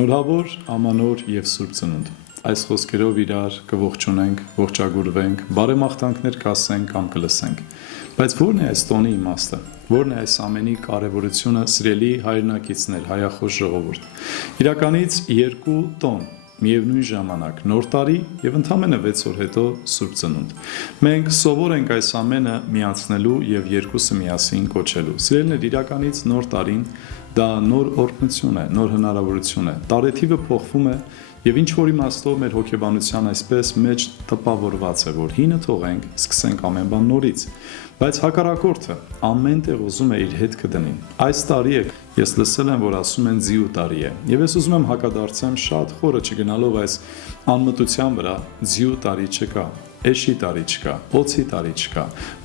Շնորհավոր, ամանոր եւ սուրբ ծնունդ։ Այս խոսքերով իրար կողջունենք, ողջագուրվենք, բարեմաղթանքներ կասենք կամ կլսենք։ Բայց ո՞րն է այս տոնի իմաստը։ Ո՞րն է այս ամենի կարևորությունը, սիրելի հայրենակիցներ, հայախոս ժողովուրդ։ Իրականից երկու տոն, միևնույն ժամանակ նոր տարի եւ ընդամենը 6 օր հետո սուրբ ծնունդ։ Մենք սովոր ենք այս ամենը միացնելու եւ երկուսը միասին կոչելու։ Սիրելիներ, իրականից նոր տարին դա նոր օրհնություն է, նոր հնարավորություն է։ Տարեթիվը փոխվում է եւ ինչ որ իմաստով մեր հոգեբանության այսպես մեջ տպավորված է, որ հինը թողենք, սկսենք ամեն բան նորից։ Բայց հակառակորդը ամեն տեղ ուզում է իր հետ կդնի։ Այս տարի է ես լսել եմ, որ ասում են ձիու տարի է։ Եվ ես ուզում եմ հակադարձեմ շատ խորը չգնալով այս անմտության վրա, ձիու տարի չկա, էշի տարի չկա, օձի տարի չկա,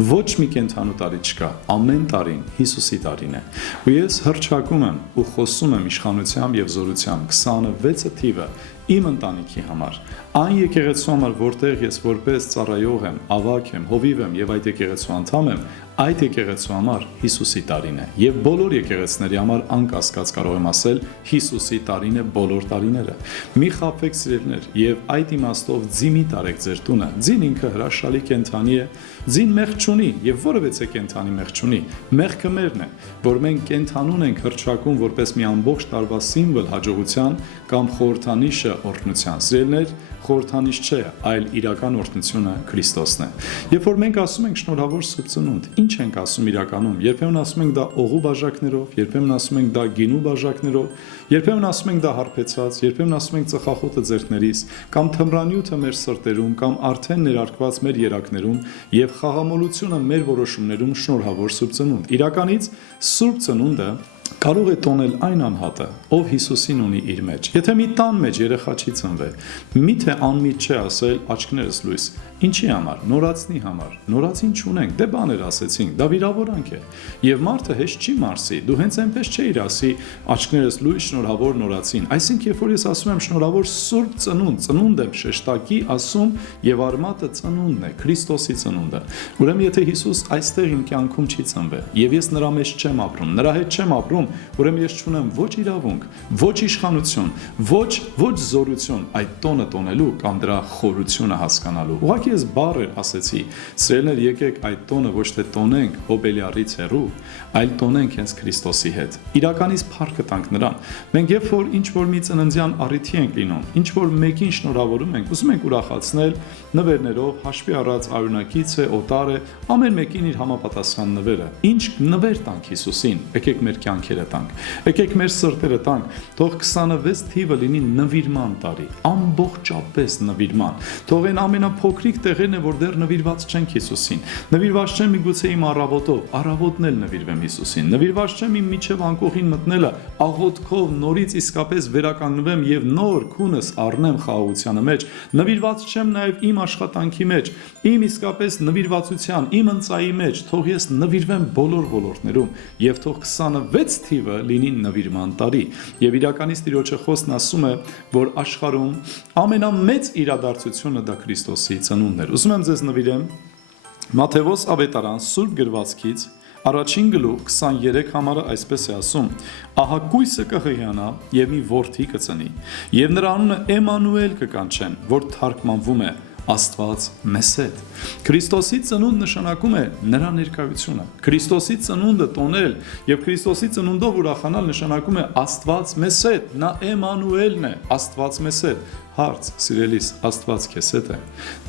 ոչ մի կենդանու տարի չկա, ամեն տարին Հիսուսի տարին է։ Ու ես հռչակում եմ ու խոսում եմ իշխանությամբ եւ զորությամբ 26-ը թիվը իմ ընտանիքի համար, այն եկեղեցու համար, որտեղ ես որպես ծառայող եմ, ավագ եմ, հովիվ եմ եւ այդ եկեղեցու անդամ եմ, այդ եկեղեցու համար Հիսուսի տարին է։ Եվ բոլոր եկեղեցիների համար անկասկած կարող եմ ասել, Հիսուսի տարին է բոլոր տարիները։ Մի խաբվեք սիրելիներ, եւ այդ իմաստով ձի մի տարեք ձեր տունը։ Ձին ինքը հրաշալի կենդանի է, ձին մեղք չունի եւ որևէ կենդանի մեղք չունի։ Մեղքը մերն է, որ մենք կենդանուն ենք հրճակում որպես մի ամբողջ տարվա սիմվոլ հաջողության կամ խորհրդանիշը օրհնության։ Սիրելիներ, խորհրդանիշ չէ, այլ իրական օրհնությունը Քրիստոսն է։ Երբ որ մենք ասում ենք շնորհավոր սուրբ ծնունդ, ինչ ենք ասում իրականում։ Երբեմն ասում ենք դա օղու բաժակներով, երբեմն ասում ենք դա գինու բաժակներով, երբեմն ասում ենք դա հարբեցած, երբեմն ասում ենք ծխախոտը ձեռքներիս, կամ թմրանյութը մեր սրտերում, կամ արդեն ներարկված մեր երակներում եւ խաղամոլությունը մեր որոշումներում շնորհավոր սուրբ ծնունդ։ Իրականից սուրբ ծնունդը կարող է տոնել այն անհատը, ով Հիսուսին ունի իր մեջ։ Եթե մի տան մեջ երեխա չի ծնվել, միթե անմիջ չէ ասել աչքներս լույս։ Ինչի համար։ Նորացնի համար։ Նորացին չունենք, դե բաներ ասեցինք, դա վիրավորանք է։ Եվ մարդը հեշտ չի մարսի։ Դու հենց այնպես չէիր ասի աչքներս լույս, շնորհավոր նորացին։ Այսինքն, երբ որ ես ասում եմ շնորհավոր սուրբ ծնունդ, ծնունդ եմ շեշտակի ասում եւ արմատը ծնունդն է, Քրիստոսի ծնունդը։ Ուրեմն եթե Հիսուս այստեղ իմ կյանքում չի ծնվել, եւ ես նրա մեջ չեմ ապրում, նրա հետ չեմ ապրում, ուրեմն ես չունեմ ոչ իրավունք, ոչ իշխանություն, ոչ զորություն այդ տոնը տոնելու կամ դրա խորությունը հասկանալու։ Ուղղակի ես բառեր ասեցի, սիրելիներ, եկեք այդ տոնը ոչ թե տոնենք հոբելյարից հեռու, այլ տոնենք հենց Քրիստոսի հետ։ Իրականից փառք տանք նրան։ Մենք երբ որ ինչ որ մի ծննդյան առիթի ենք լինում, ինչ որ մեկին շնորհավորում ենք, ուզում ենք ուրախացնել նվերներով, հաշվի առած արյունակից է, օտար է, ամեն մեկին իր համապատասխան նվերը։ Ինչ նվեր տանք Հիսուսին, եկեք մեր կյանքերը տանք, եկեք մեր սրտերը տանք, թող 26 թիվը լինի նվիրման տարի, ամբողջապես նվիրման։ Թող այն ամենափոքրիկ տեղերն է, որ դեռ նվիրված չենք Հիսուսին։ Նվիրված չեմ միգուցե իմ առավոտով, առավոտն էլ նվիրվեմ Հիսուսին։ Նվիրված չեմ իմ միջև անկողին մտնելը, աղոթքով նորից իսկապես վերականգնվեմ եւ նոր քունս առնեմ խաղաղության մեջ։ Նվիրված չեմ նաեւ իմ աշխատանքի մեջ, իմ իսկապես նվիրվածության, իմ ընծայի մեջ, թող ես նվիրվեմ բոլոր ոլորտներում եւ թող 26 թիվը լինի նվիրման տարի։ Եվ իրականից Տիրոջը խոսքն ասում է, որ աշխարհում ամենամեծ իրադարձությունը դա Քրիստոսի ծնունդն էր։ Ուզում եմ ձեզ նվիրեմ Մատթեոս ավետարան սուրբ գրվածքից առաջին գլուխ 23 համարը այսպես է ասում. ահա կույսը կհիանա եւ մի որդի կծնի եւ նրա անունը Էմանուել կկանչեն, որ թարգմանվում է Աստված մեզ հետ։ Քրիստոսի ծնունդ նշանակում է նրա ներկայությունը։ Քրիստոսի ծնունդը տոնել եւ Քրիստոսի ծնունդով ուրախանալ նշանակում է Աստված մեզ հետ։ Նա Էմանուելն է, Աստված մեզ հետ։ Հարց, սիրելիս, Աստված քեզ հետ է։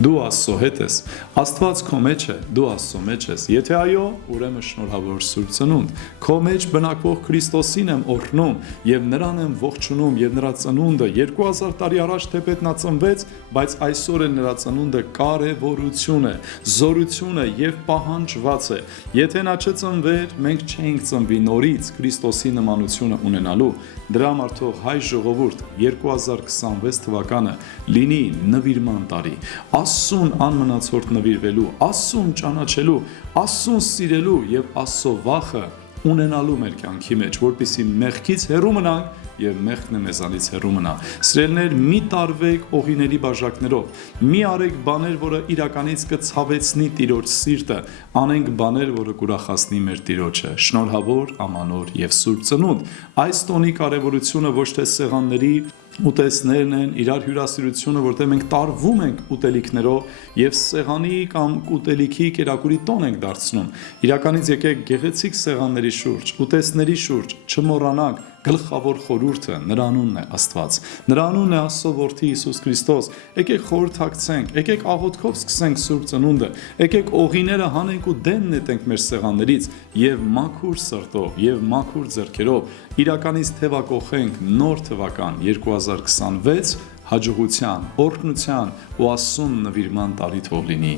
Դու Աստծո հետ ես։ Աստված քո մեջ է, դու Աստծո մեջ ես։ Եթե այո, ուրեմն շնորհավոր սուրբ ծնունդ։ Քո մեջ բնակվող Քրիստոսին եմ օրհնում եւ նրան եմ ողջունում եւ նրա ծնունդը 2000 տարի առաջ թեպետ նա ծնվեց, բայց այսօր էլ նրա ծնունդը կարևորություն է, զորություն է եւ պահանջված է։ Եթե նա չծնվեր, մենք չէինք ծնվի նորից Քրիստոսի նմանությունը ունենալու։ Դրա համար թող հայ ժողովուրդ 2026 թվականը լինի նվիրման տարի, Աստծուն անմնացորդ նվիրվելու, Աստծուն ճանաչելու, Աստծուն սիրելու եւ Աստծո վախը ունենալու մեր կյանքի մեջ, որպեսզի մեղքից հեռու մնանք եւ մեղքն է մեզանից հեռու մնա։ Սիրելիներ, մի տարվեք օղիների բաժակներով, մի արեք բաներ, որը իրականից կցավեցնի Տիրոջ սիրտը, անենք բաներ, որը կուրախացնի մեր Տիրոջը։ Շնորհավոր, ամանոր եւ Սուրբ Ծնունդ։ Այս տոնի կարեւորությունը ոչ թե սեղանների ուտեստներն են, իրար հյուրասիրությունը, որտեղ մենք տարվում ենք ուտելիքներով եւ սեղանի կամ ուտելիքի կերակուրի տոն ենք դարձնում։ Իրականից եկեք գեղեցիկ սեղանների շուրջ, ուտեստների շուրջ, չմոռանանք գլխավոր խորհուրդը, նրա անունն է Աստված, նրա անունն է Աստծո որդի Հիսուս Քրիստոս։ Եկեք խորհրդակցենք, եկեք աղոթքով սկսենք Սուրբ Ծնունդը, եկեք օղիները հանենք ու դեն նետենք մեր սեղաններից եւ մաքուր սրտով եւ մաքուր ձեռքերով իրականից թևակողենք նոր թվական 2026 հաջողության, օրհնության ու Աստծուն նվիրման տարի թող լինի։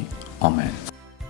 Ամեն։